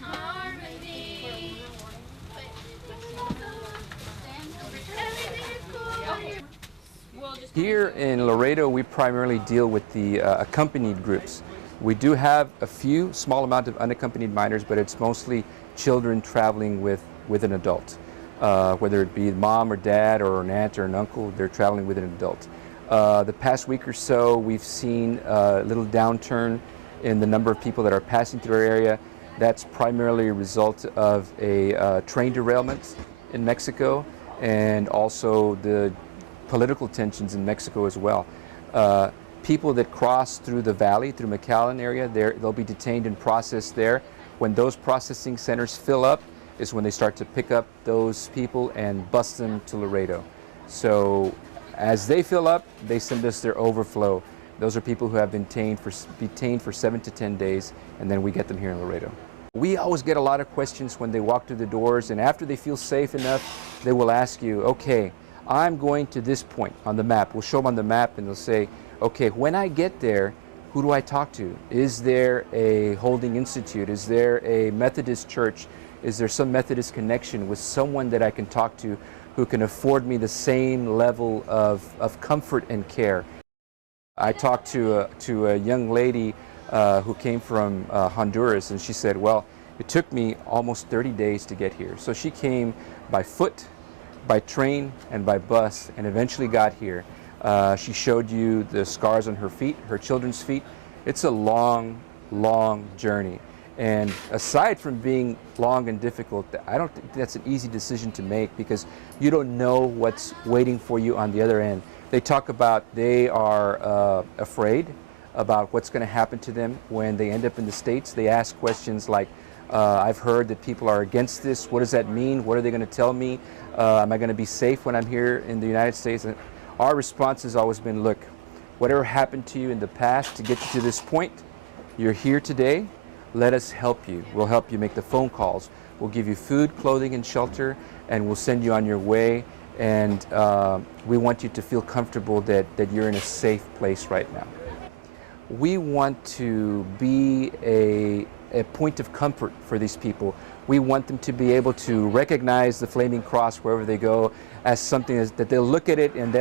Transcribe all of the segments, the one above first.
harmony. Here in Laredo, we primarily deal with the accompanied groups. We do have a few small amount of unaccompanied minors, but it's mostly children traveling with an adult. Whether it be mom or dad or an aunt or an uncle, they're traveling with an adult. The past week or so, we've seen a little downturn in the number of people that are passing through our area. That's primarily a result of a train derailment in Mexico, and also the political tensions in Mexico as well. People that cross through the valley, through McAllen area, they'll be detained and processed there. When those processing centers fill up is when they start to pick up those people and bus them to Laredo. So as they fill up, they send us their overflow. Those are people who have been detained for 7 to 10 days, and then we get them here in Laredo. We always get a lot of questions when they walk through the doors, and after they feel safe enough, they will ask you, okay, I'm going to this point on the map. We'll show them on the map, and they'll say, okay, when I get there, who do I talk to? Is there a holding institute? Is there a Methodist church? Is there some Methodist connection with someone that I can talk to who can afford me the same level of comfort and care? I talked to a young lady who came from Honduras, and she said, well, it took me almost 30 days to get here. So she came by foot, by train, and by bus, and eventually got here. She showed you the scars on her feet, her children's feet. It's a long, long journey. And aside from being long and difficult, I don't think that's an easy decision to make, because you don't know what's waiting for you on the other end. They talk about they are afraid about what's going to happen to them when they end up in the States. They ask questions like, I've heard that people are against this. What does that mean? What are they going to tell me? Am I going to be safe when I'm here in the United States? And our response has always been, look, whatever happened to you in the past to get you to this point, you're here today. Let us help you. We'll help you make the phone calls. We'll give you food, clothing, and shelter, and we'll send you on your way. And we want you to feel comfortable that you're in a safe place right now. We want to be a point of comfort for these people. We want them to be able to recognize the Flaming Cross wherever they go as something that they'll look at it, and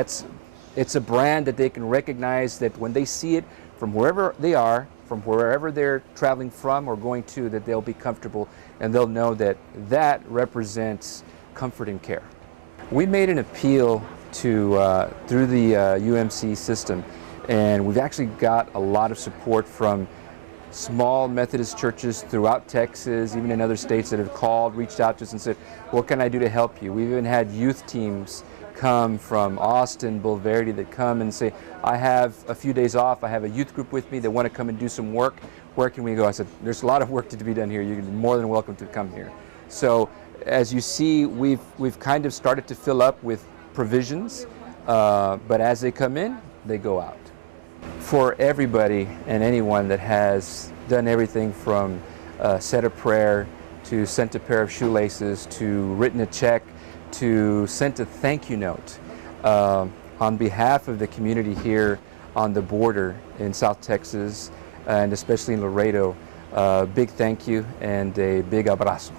it's a brand that they can recognize, that when they see it from wherever they are, from wherever they're traveling from or going to, that they'll be comfortable and they'll know that that represents comfort and care. We made an appeal to through the UMC system, and we've actually got a lot of support from small Methodist churches throughout Texas, even in other states, that have called, reached out to us and said, what can I do to help you? We've even had youth teams come from Austin, Bulverde, that come and say, I have a few days off, I have a youth group with me that want to come and do some work. Where can we go? I said, there's a lot of work to be done here. You're more than welcome to come here. So as you see, we've kind of started to fill up with provisions, but as they come in, they go out. For everybody and anyone that has done everything from said a prayer, to sent a pair of shoelaces, to written a check, to sent a thank you note, on behalf of the community here on the border in South Texas, and especially in Laredo, big thank you and a big abrazo.